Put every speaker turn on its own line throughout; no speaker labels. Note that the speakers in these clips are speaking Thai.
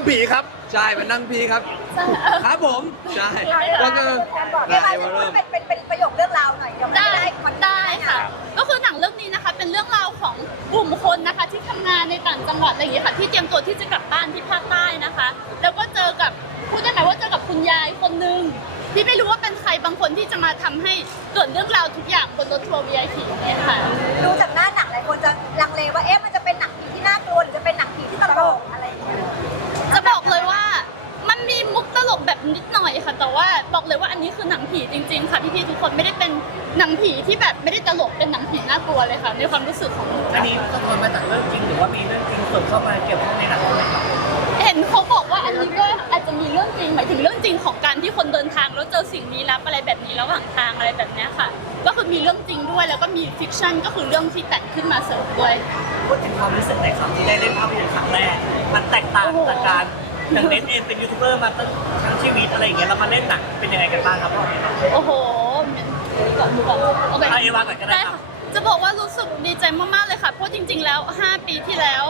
งผีครับ
ใช่เป็นนั่งพีครับ ครับผม ใช่ก็คือ
ได้
ได้
ไหม
มาเริ่ม
เป็นเป็นเป็นประโยคเรื่องราวหน่อยเดี๋ยวไม่
ได้
ได้มัน
ได้ค่ะ ก็คือหนังเรื่องนี้นะคะเป็นเรื่องราวของกลุ่มคนนะคะที่ทำงานในต่างจังหวัดอะไรอย่างเงี้ยค่ะที่เตรียมตัวที่จะกลับบ้านที่ภาคใต้นะคะ แล้วก็เจอกับพูดได้ไหมว่าเจอกับคุณยายคนหนึ่งที่ไม่รู้ว่าเป็นใครบางคนที่จะมาทำให้เกิดเรื่องราวทุกอย่างบนรถทัวร์ VIP เนี่ยค่ะ
ดูจาก ผีน่ากลัวเลย
ค่ะในความรู้สึกของหนู
อันนี้สะท้อนมาจากเรื่องจริงหรือว่ามีเรื่องจริงส่วนเข้ามาเกี่ยวข้องในหนังไหมครับ
เห็นเขาบอกว่าอันนี้ก็อาจจะมีเรื่องจริงหมายถึงเรื่องจริงของการที่คนเดินทางแล้วเจอสิ่งลี้ลับอะไรแบบนี้ระหว่างทางอะไรแบบเนี้ยค่ะ ก็คือมีเรื่องจริงด้วยแล้วก็มีฟิกชันก็คือเรื่องที่แต่งขึ้นมาเสริมด้วย
พูดถึงความรู้สึกในอยครับที่ได้เล่นภาพยนตร์ครั้งแรกมันแตกต่างจากการอย่างเน้นเองเป็นยูทูบเบอร์มาตั้งทั้งชีวิตอะไรอย่างเงี้ยแล้วมาเล่นหนังเป็นยังไงกันบ้างครับพ่อเนี่ยครับ
โอ้โหมันก่อนดูก่อนโอเค
เอาเอวาก่อนก็ได้
ได้
ครับ
ค่ะ จะบอกว่ารู้สึกดีใจมากๆเลยค่ะ เพราะจริง ๆ แล้ว 5 ปีที่แล้ว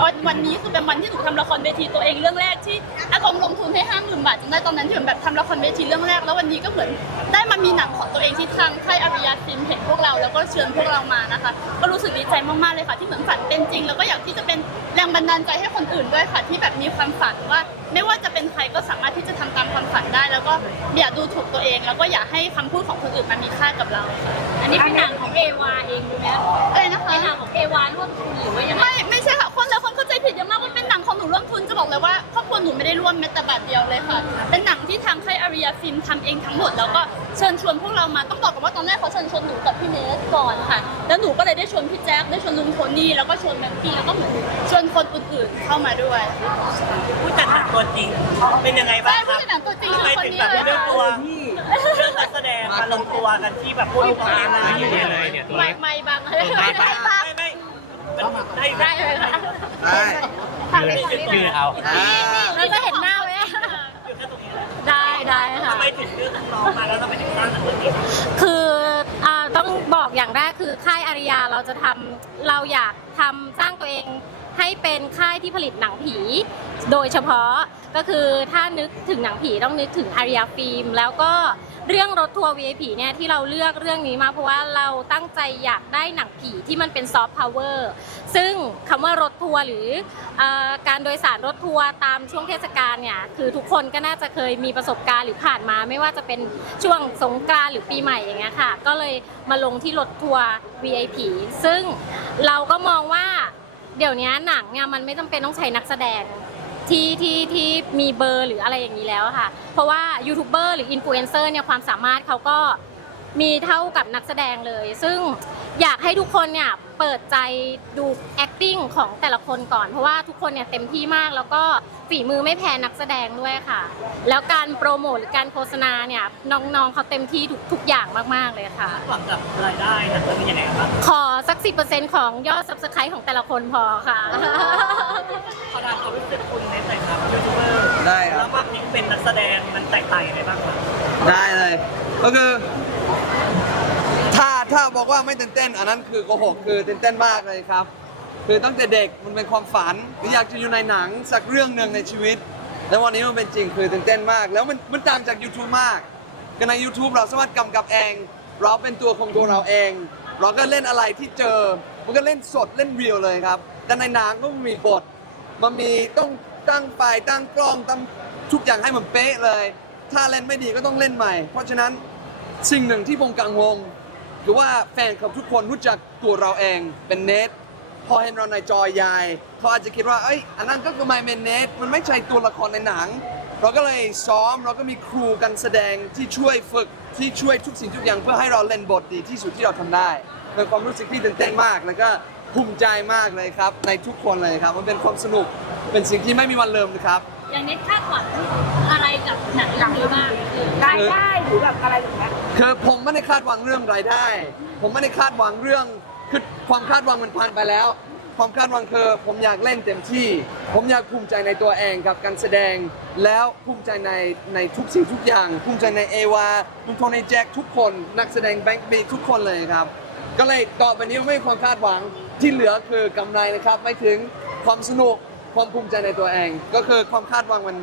วันวันนี้คือเป็นวันที่หนูทำละครเวทีตัวเองเรื่องแรกที่อากงลงทุนให้ห้าหมื่นบาทจำได้ตอนนั้นที่เหมือนแบบทำละครเวทีเรื่องแรก แล้ววันนี้ก็เหมือนได้มามีหนังของตัวเองที่ทางค่ายอาริยาฟิล์มเห็นพวกเราแล้วก็เชิญพวกเรามานะคะ ก็รู้สึกดีใจมากๆเลยค่ะที่เหมือนฝันเป็นจริง แล้วก็อยากที่จะเป็นแรงบันดาลใจให้คนอื่นด้วยค่ะ ที่แบบมีความฝันว่า ไม่ว่าจะเป็นใครก็สามารถที่จะทำตามความฝันได้ แล้วก็อย่าดูถูกตัวเอง แล้วก็อย่าให้คำพูดของคนอื่นมามีค่ากับเราค่ะ
อันนี้เป็นหนังของเอวาเองดูไหม
อะไรนะคะ
เป็นหนังของเอวาร่วมทุนหรือว่ายังไง
ไม่ไม่ใช่ค่ะคนแล้วคนเข้าใจผิดเยอะมากว่าเป็นหนังของหนูร่วมทุนจะบอกเลยว่าครอบครัวหนูไม่ได้ร่วมแม้แต่บาทเดียวเลยค่ะ เป็นหนังที่ทางค่ายอาริยาฟิล์มทำเองทั้งหมดแล้วก็เชิญชวนพวกเรามาต้องบอกกันว่าตอนแรกเขาเชิญชวนหนูกับพี่เนสก่อนค่ะ แล้วหนูก็เลยได้ชวนพี่แจ๊คได้ชวนลุงโทนี่แล้วก็ชวนแบงกี้แล้วก็เหมือนชวนคนอื่นๆเข้ามาด้วย
ผู้จัดหนังตัวจริงเป็นยังไงบ้าง
ใช่
ค
ผู้
รับ
จัดหนังตัวจริง
ทำ
คือ
ไม
คน
ถึง
นี้
แบบ
เลย
เรื่อง
ค่ะ
ตัวเรื่องนักแส ดงมาลงตัวกันที่แบบพูดตรงนี้มาอย่างเงี้ยเลยเนี่ย
ไม่ไม่บางเลยไม่ไม่บาง
ไม่ไม่ได้
ได้เลยค่ะ
ได้
ทางนี้ทางนี้
คือเอา
อ่า
เราจะเห็นหน้าไหม
อยู่แค่ตรงนี้
ได้ได้ค่ะ
ทำไมถึงเลือกน้องมาแล้วทำไมถึงสร้างหนังเรื่องนี้ครับ
คืออ่าต้องบอกอย่างแรกคือค่ายอาริยาเราจะทำเราอยากทำสร้างตัวเองให้เป็นค่ายที่ผลิตหนังผี โดยเฉพาะก็คือถ้านึกถึงหนังผีต้องนึกถึงอาริยาฟิล์มแล้วก็ เรื่องรถทัวร์ VIP เนี่ยที่เราเลือกเรื่องนี้มาเพราะว่าเราตั้งใจอยากได้หนังผีที่มันเป็นซอฟต์พาวเวอร์ซึ่งคำว่ารถทัวร์หรืออการโดยสารรถทัวร์ตามช่วงเทศกาลเนี่ยคือทุกคนก็น่าจะเคยมีประสบการณ์หรือผ่านมา ไม่ว่าจะเป็นช่วงสงกรานต์หรือปีใหม่อย่างเงี้ยค่ะ ก็เลยมาลงที่รถทัวร์ VIP ซึ่งเราก็มองว่าเดี๋ยวนี้หนังเนี่ยมันไม่จำเป็นต้องใช้นักแสดง ที่ที่ที่มีเบอร์หรืออะไรอย่างนี้แล้วค่ะ เพราะว่ายูทูบเบอร์หรืออินฟลูเอนเซอร์เนี่ยความสามารถเขาก็มีเท่ากับนักแสดงเลย ซึ่ง อยากให้ทุกคนเนี่ยเปิดใจดู acting ของแต่ละคนก่อน เพราะว่าทุกคนเนี่ยเต็มที่มากแล้วก็ฝีมือไม่แพ้นักแสดงด้วยค่ะ แล้วการโปรโมทหรือการโฆษณาเนี่ยน้องๆเขาเต็มที่ทุกทุกอย่างมากๆเลยค่ะ
หวังกับรายได้หนังเรื่องนี้ยังไงบ้าง
ขอสัก 10%ของยอด subscribe ของแต่ละคนพอค่ะ
ขอถามความรู้สึกคุณในฐานะยูทูบเบอร์
ได้ค
แล้
รับ
วมาเป็นนักแสดงมันแตกต่างยังไงบ้างครับ
ได้เลย ก็คือ ถ้าบอกว่าไม่ตื่นเต้น อันนั้นคือโกหกคือตื่นเต้นมากเลยครับ คือตั้งแต่เด็กมันเป็นความฝันอยากจะอยู่ในหนังสักเรื่องหนึ่งในชีวิต แล้ววันนี้มันเป็นจริงคือตื่นเต้นมาก แล้วมันมันต่างจาก YouTube มากก็ใน YouTube เราสามารถกำกับเอง เราเป็นตัวของตัวเราเอง เราก็เล่นอะไรที่เจอ มันก็เล่นสดเล่นเรียลเลยครับ แต่ในหนังก็มีบท มันมีต้องตั้งไฟตั้งกล้องตั้งทุกอย่างให้มันเป๊ะเลย ถ้าเล่นไม่ดีก็ต้องเล่นใหม่ เพราะฉะนั้นสิ่งหนึ่งที่ผมกังวล คือว่าแฟนคลับทุกคนรู้จักตัวเราเองเป็นเนทพอเห็นเราในจอใหญ่เขาอาจจะคิดว่าเอ้ยอันนั้นก็คือไมเป็นเนทมันไม่ใช่ตัวละครในหนัง เราก็เลยซ้อมเราก็มีครูกันแสดงที่ช่วยฝึกที่ช่วยทุกสิ่งทุกอย่างเพื่อให้เราเล่นบทดีที่สุดที่เราทำได้เป็นความรู้สึกที่ตื่นเต้นมากแล้วก็ภูมิใจมากเลยครับ ในทุกคนเลยครับ มันเป็นความสนุกเป็นสิ่งที่ไม่มีวันเลืมนะครับ
อย่างนี้คาดหวังอะไรกับหนังเรื่องนี้บ้างา
ยได้หรือแบบอะไรอย่างเงี้ย
คือผมไม่ได้คาดหวังเรื่องรายได้ ผมไม่ได้คาดหวังเรื่องคือความคาดหวังมันผ่านไปแล้ว ความคาดหวังคือผมอยากเล่นเต็มที่ ผมอยากภูมิใจในตัวเองกับการแสดง แล้วภูมิใจในในทุกสิ่งทุกอย่าง ภูมิใจในเอวาภูมิใจในแจ็คทุกคน นักแสดงแบงค์บีทุกคนเลยครับ ก็เลยต่อไปนี้ไม่มีความคาดหวังที่เหลือคือกำไรนะครับ ไม่ถึงความสนุกความภูมิใจในตัวเอง ก็คือความคาดหวังมัน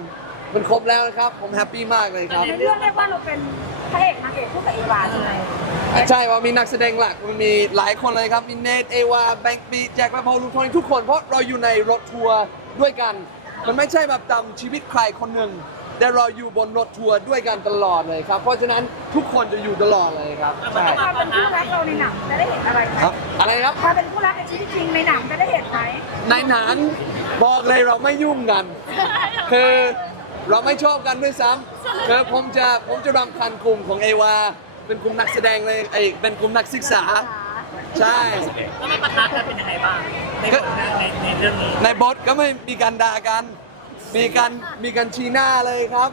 มันครบแล้วนะครับ ผมแฮปปี้มากเลยครับ
ในเรื่องเรียกว่าเราเป็นพระเอกนางเอกคู่กับเอวาใช่ไหม
ใช่ว่ามีนักแสดงหลักมันมีหลายคนเลยครับ มีเนทเอวาแบงค์บีแจ็คและพอลลูกทองทุกคน เพราะเราอยู่ในรถทัวร์ด้วยกัน มันไม่ใช่แบบตามชีวิตใครคนหนึ่งแต่เราอยู่บนรถทัวร์ด้วยกันตลอดเลยครับ เพราะฉะนั้นทุกคนจะอยู่ตลอดเลยครับใช่
ความเป็นคู่รักเราในหนังจะได้เห็นอะไรไหม
ครับ อะไรครับ
ความเป็นคู่รักในชีวิตจริงในหนังจะได้เห็นไหม
ในหนังบอกเลยเราไม่ยุ่งกัน คือ เราไม่ชอบกันด้วยซ้ำคือผมจะผมจะรำคาญกลุ่มของเอวา เป็นกลุ่มนักแสดงเลยไอเป็นกลุ่มนักศึกษา ใช่
แล้วมันปะทะกันเป็นยังไงบ้างในบทในในในเรื่องนี้
ในบทก็ไม่มีการด่ากัน มีการมีการชี้หน้าเลยครับ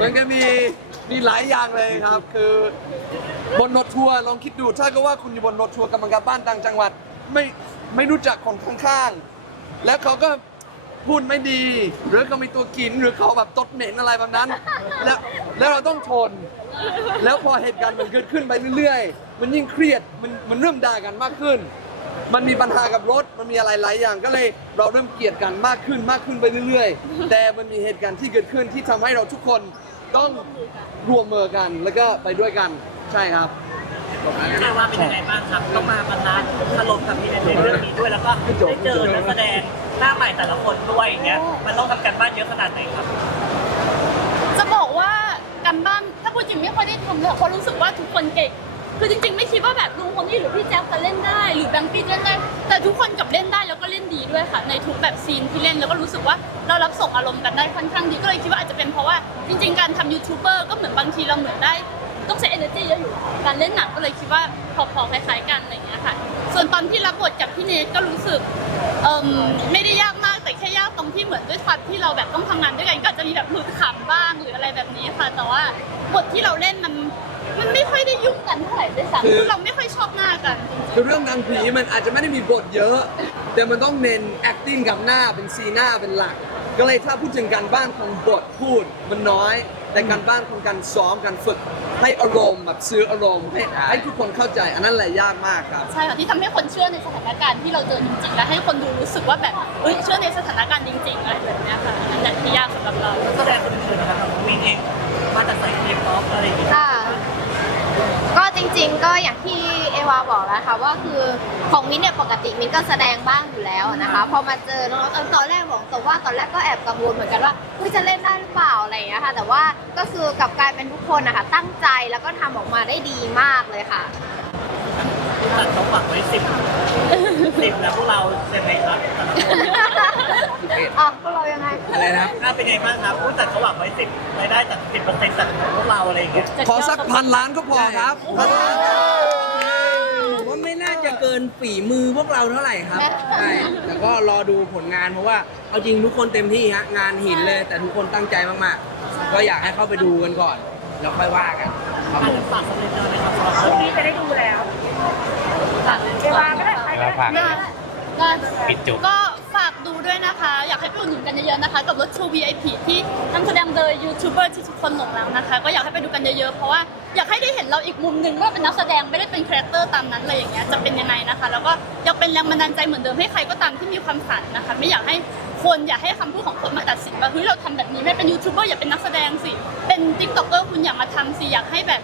มันก็มีมีหลายอย่างเลยครับ คือบนรถทัวร์ลองคิดดูถ้าก็ว่าคุณอยู่บนรถทัวร์กำลังกลับบ้านต่างจังหวัด ไม่ไม่รู้จักคนข้างๆ แล้วเขาก็ พูดไม่ดี หรือเขามีตัวกินหรือเขาแบบตดเหม็นอะไรแบบนั้น แล้วแล้วเราต้องทน แล้วพอเหตุการณ์มันเกิดขึ้นไปเรื่อยๆ มันยิ่งเครียดมันมันเริ่มด่ากันมากขึ้น มันมีปัญหากับรถมันมีอะไรหลายอย่างก็เลยเราเริ่มเกลียดกันมากขึ้นมากขึ้นไปเรื่อยๆ แต่มันมีเหตุการณ์ที่เกิดขึ้นที่ทำให้เราทุกคนต้องรวมมือกันแล้วก็ไปด้วยกันใช่ครับ
แค่ว่าเป็นยังไงบ้างครับ ต้องมาปะทะถล่มกับพี่ในเรื่องนี้ด้วยแล้วก็ได้เจอนักแสดง หน้าใหม่แต่ละคนด้วยอย่างเงี้ยมันต้องทำกันบ้านเยอะขนาดไหนครับ
จะบอกว่าการบ้านถ้าพูดจริงไม่ค่อยได้ทำเลยเพราะรู้สึกว่าทุกคนเก่งคือจริงๆ ไม่คิดว่าแบบลุงคนนี้หรือพี่แจ๊คจะเล่นได้ หรือแบงค์ปี้จะเล่นได้แต่ทุกคนกลับเล่นได้แล้วก็เล่นดีด้วยค่ะ ในทุกแบบซีนที่เล่นแล้วก็รู้สึกว่าเรารับส่งอารมณ์กันได้ค่อนข้างดีก็เลยคิดว่าอาจจะเป็นเพราะว่าจริง ๆ การทำยูทูบเบอร์ก็เหมือนบางทีเราเหมือนได้ ต้องใช้ energy เยอะอยู่ การเล่นหนังก็เลยคิดว่าพอๆคล้ายๆกันอะไรอย่างเงี้ยค่ะ ส่วนตอนที่รับบทกับพี่เนทก็รู้สึกเอ่มไม่ได้ยากมากแต่แค่ยากตรงที่เหมือนด้วยความที่เราแบบต้องทำงานด้วยกันก็อาจจะมีแบบหลุดขำบ้างหรืออะไรแบบนี้ค่ะ แต่ว่าบทที่เราเล่นมันมันไม่ค่อยได้ยุ่งกันเท่าไหร่ด้วยซ้ำ
คือ
คือเราไม่ค่อยชอบหน้ากันจริง
คือเรื่องหนางผีมันอาจจะไม่ได้มีบทเยอะ แต่มันต้องเน้น acting กับหน้าเป็นซีหน้าเป็นหลัก ก็เลยถ้าพูดถึงการบ้านของบทพูดมันน้อย แต่การบ้านของการซ้อมการฝึก ให้อารมณ์แบบซื้ออารมณ์ให้ให้ทุกคนเข้าใจ อันนั้นแหละยากมากครับ
ๆใช่ค่ะที่ทำให้คนเชื่อในสถานการณ์ที่เราเจอจริงๆ และให้คนดูรู้สึกว่าแบบเฮ้ยเชื่อในสถานการณ์จริงๆอะไรแบบเนี้ยค่ะอันนั้นที่ยากสำหรับเรา
นักแสดงคนอื่นๆนะครับน้องวินเองมาจากสายเคป๊อปอะไรอย่างเงี้ย
ค่ะ ก็จริงๆก็อย่างที่เอวาบอกแล้วค่ะว่าคือของมิ้นเนี่ยปกติมิ้นก็แสดงบ้างอยู่แล้วนะคะพอมาเจอน้องๆตอนแรกบอกแต่ว่าตอนแรกก็แอบกังวลเหมือนกันว่าเฮ้ยจะเล่นได้หรือเปล่าอะไรอย่างเงี้ยค่ะ แต่ว่าก็คือกลับกลายเป็นทุกคนนะคะตั้งใจแล้วก็ทำออกมาได้ดีมากเลยค่ะ
ตัดเขาฝักไว้สิบ สิบแล้วพวกเราใช่ไหมครับแต่ละคน
อะพวกเรายังไง
อะไรนะครับ
น่าเป็นไงบ้างครับผู้จัดเขาหวังไว้สิบรายได้จากสิบเปอร์เซ็นต์จากพวกเราอะไรอย่างเงี้ย
ขอสักพันล้านก็พอครับพันล้าน
ผมว่าไม่น่าจะเกินฝีมือพวกเราเท่าไหร่ครับใช่แต่ก็รอดูผลงานเพราะว่าเอาจริงทุกคนเต็มที่ฮะงานหินเลย แต่ทุกคนตั้งใจมากๆ ก็อยากให้เข้าไปดูกันก่อนแล้วค่อยว่ากันครับผม
ฝากสำเร็จเลยนะครับสำหรับ
พ
เรื่
รุ่
องง
นี้
นี้
จะได้ดูแล้ว
ฝาก
เอวา ก็ได้ใครก็ได้
ได้ปิดจุก็ฝากดูด้วยนะคะ อยากให้ไปอุดหนุนกันเยอะๆนะคะ กับรถโชว์ VIP ที่นำแสดงโดยยูทูบเบอร์ที่ทุกคนหลงรักนะคะ ก็อยากให้ไปดูกันเยอะๆ เพราะว่าอยากให้ได้เห็นเราอีกมุมหนึ่งว่าเป็นนักแสดงไม่ได้เป็นคาแรคเตอร์ตามนั้นเลยอย่างเงี้ยจะเป็นยังไงนะคะ แล้วก็อยากเป็นแรงบันดาลใจเหมือนเดิมให้ใครก็ตามที่มีความฝันนะคะ ไม่อยากให้คนอยากให้คำพูดของคนมาตัดสินว่าเฮ้ยเราทำแบบนี้ไม่เป็นยูทูบเบอร์อย่าเป็นนักแสดงสิเป็นติ๊กต็อกเกอร์คุณอย่ามาทำสิอยากให้แบบ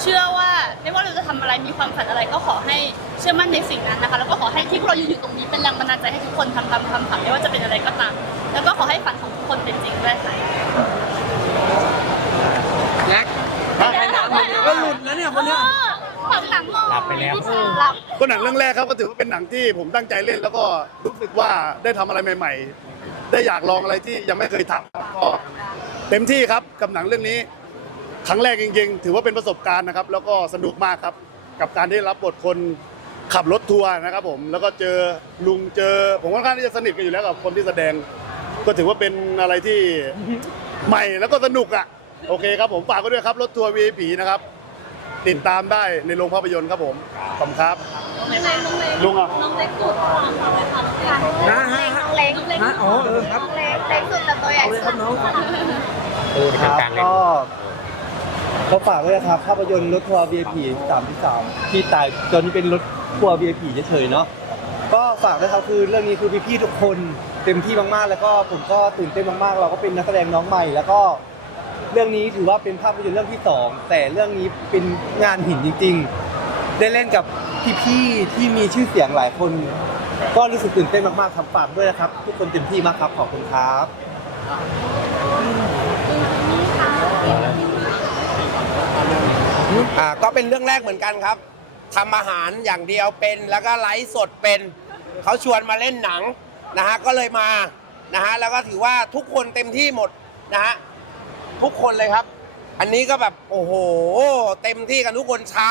เชื่อว่าไม่ว่าเราจะทำอะไรมีความฝันอะไรก็ขอให้เชื่อมั่นในสิ่งนั้นนะคะ แล้วก็ขอให้ที่พวกเราอยู่อยู่ตรงนี้เป็นแรงบันดาลใจให้ทุกคนทำตามความฝันไม่ว่าจะเป็นอะไรก็ตาม แล้วก็ขอให้ฝันของทุกคนเป็นจริงด้วยค่ะ
แจ็คให้น้ำมันเดียวก็หลุดแล้วเนี่ยคนเนี้ย
ฝันหลังหลับไปแล้ว
ก็หนังเรื่องแรกครับก็ถือว่าเป็นหนังที่ผมตั้งใจเล่น แล้วก็รู้สึกว่าได้ทำอะไรใหม่ ๆ ได้อยากลองอะไรที่ยังไม่เคยทำครับก็เต็มที่ครับกับหนังเรื่องนี้ ครั้งแรกจริงๆ ถือว่าเป็นประสบการณ์นะครับ แล้วก็สนุกมากครับ กับการได้รับบทคนขับรถทัวร์นะครับผมแล้วก็เจอลุงเจอ ผมค่อนข้างที่จะสนิทกันอยู่แล้วกับคนที่แสดง ก็ถือว่าเป็นอะไรที่ใหม่แล้วก็สนุกอะโอเคครับผมฝากไว้ด้วยครับรถทัวร์ VIP นะครับติดตามได้ในโรงภาพยนตร์ครับผมขอบคุณครับลุงอะ
น้องเล็กสุด
นะฮะ
น้องเล้ง
ฮะอ๋อเออครับ
น้องเล้งเล้งสุดแต่ตัวใหญ่สุด
ครับก็ก็ เขาฝากด้วยนะครับภาพยนตร์รถทัวร์ VIP 33ที่ตายตอนนี้เป็นรถทัวร์ VIP เฉยๆเนาะก็ฝากด้วยครับคือเรื่องนี้คือพี่ๆทุกคนเต็มที่มากๆ แล้วก็ผมก็ตื่นเต้นมากๆ เราก็เป็นนักแสดงน้องใหม่ แล้วก็เรื่องนี้ถือว่าเป็นภาพยนตร์เรื่องที่สองแต่เรื่องนี้เป็นงานหินจริง ๆ ได้เล่นกับพี่ๆที่มีชื่อเสียงหลายคน ก็รู้สึกตื่นเต้นมากๆครับฝากด้วยนะครับ ทุกคนเต็มที่มากครับขอบคุณครับ
อ่าก็เป็นเรื่องแรกเหมือนกันครับทำอาหารอย่างเดียวเป็นแล้วก็ไลฟ์สดเป็น เขาชวนมาเล่นหนังนะฮะก็เลยมานะฮะแล้วก็ถือว่าทุกคนเต็มที่หมดนะฮะทุกคนเลยครับ อันนี้ก็แบบโอ้โห เต็มที่กันทุกคนเช้า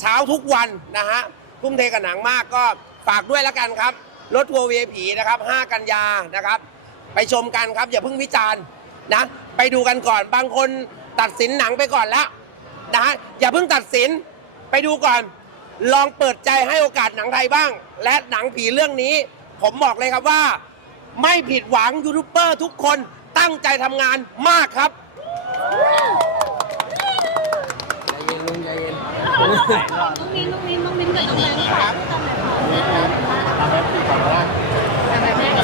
เช้าทุกวันนะฮะทุ่มเทกับหนังมากก็ฝากด้วยแล้วกันครับรถทัวร์ VIP นะครับ 5 กันยานะครับ ไปชมกันครับอย่าเพิ่งวิจารณ์นะ ไปดูกันก่อนบางคนตัดสินหนังไปก่อนแล้ว นะฮะอย่าเพิ่งตัดสินไปดูก่อน ลองเปิดใจให้โอกาสหนังไทยบ้าง และหนังผีเรื่องนี้ ผมบอกเลยครับว่า ไม่ผิดหวังยูทูบเบอร์ทุกคนตั้งใจทำงานมากครับ
น้องมิ้นน้องมิ้นน้องมิ้นกับน้องแรงค่ะ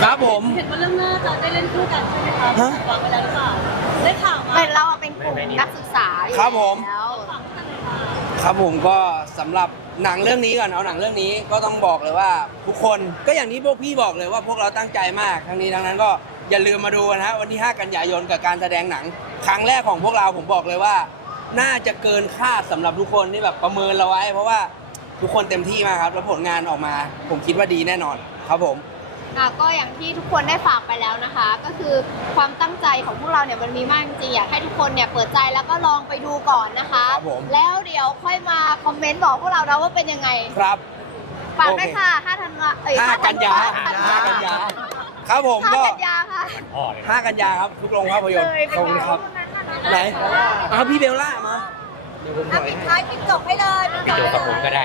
ครับผม
เห็นว่าเรื่องหน้าจะได้เล่นคู่กันใช่ไหมคะ
ฮะ
วางไว้แล้วหรือเปล่าได้ข่าวมา
เป็นเราเป็นกลุ่มนักศึกษาอยู่
ครับผม
แล้ว
ครับผมก็สำหรับหนังเรื่องนี้ก่อนเอาหนังเรื่องนี้ก็ต้องบอกเลยว่า ทุกคนก็อย่างที่พวกพี่บอกเลยว่าพวกเราตั้งใจมากทั้งนี้ทั้งนั้นก็อย่าลืมมาดูนะฮะวันที่ 5 กันยายนกับการแสดงหนัง ครั้งแรกของพวกเราผมบอกเลยว่า น่าจะเกินคาดสำหรับทุกคนที่แบบประเมินเราไว้ เพราะว่าทุกคนเต็มที่มากครับแล้วผลงานออกมา ผมคิดว่าดีแน่นอนครับผม
ก็อย่างที่ทุกคนได้ฝากไปแล้วนะคะ ก็คือความตั้งใจของพวกเราเนี่ยมันมีมากจริงๆอยากให้ทุกคนเนี่ยเปิดใจแล้วก็ลองไปดูก่อนนะคะ
ครับผม
แล้วเดี๋ยวค่อยมาคอมเมนต์บอกพวกเรานะว่าเป็นยังไง
ครับ
ฝากด้วยค่ะ5ธันวาเอ้ย
5 กันยา
ธันว
5กันยา ครับผม
5
ก็
กันยาค่ะ
5 กันยาครับ ทุกโรงภาพยนตร์
เลย
ขอบคุณครับ
เป็น
ไหนเอาพี่เบลล่ามา
อะปิดท้ายปิดจบให้เลยปิดจบกับผมก็ได้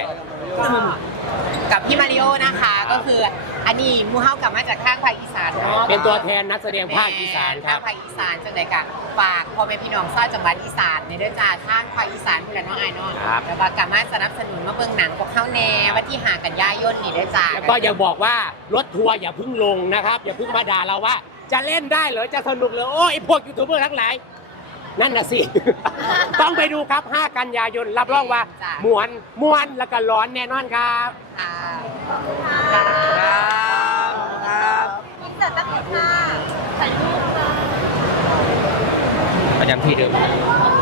กับพี่มาริโอนะคะ ก็คืออันนี้หมูเฮากลับมาจากข้างภาคอีสานเนาะ
เป็นตัวแทนนักแสดงภาคอีสานครับ
ข้างภาคอีสานจังไหนกะฝากพ่อแม่พี่น้องชาวจังหวัดอีสานในเรื่องจาข้างภาคอีสานพุ่นละเนาะไอ้ายเนาะ
ครับ
แล้วก็กลับมาสนับสนุนมาเบิ่งหนังพวกเขาแน่วันที่หากันยายนนี่เด้อจ้า
แล้วก็อย่าบอกว่ารถทัวร์อย่าเพิ่งลงนะครับ อย่าเพิ่งมาด่าเราว่า จะเล่นได้เหรอจะสนุกเหรอโอ้ยไอ้พวกยูทูบเบอร์ทั้งหลาย นั่นน่ะสิ ต้องไปดูครับ 5 กันยายน รับรองว่า
จ้ะ
มวนมวนแล้วก็ร้อนแน่นอนครับ
ค่ะ
ครับครับ
อินเสิร์ตตั้งแต่ค่ะ
ถ่ายรูปค่ะ
ประจำที่เดิม
โอเค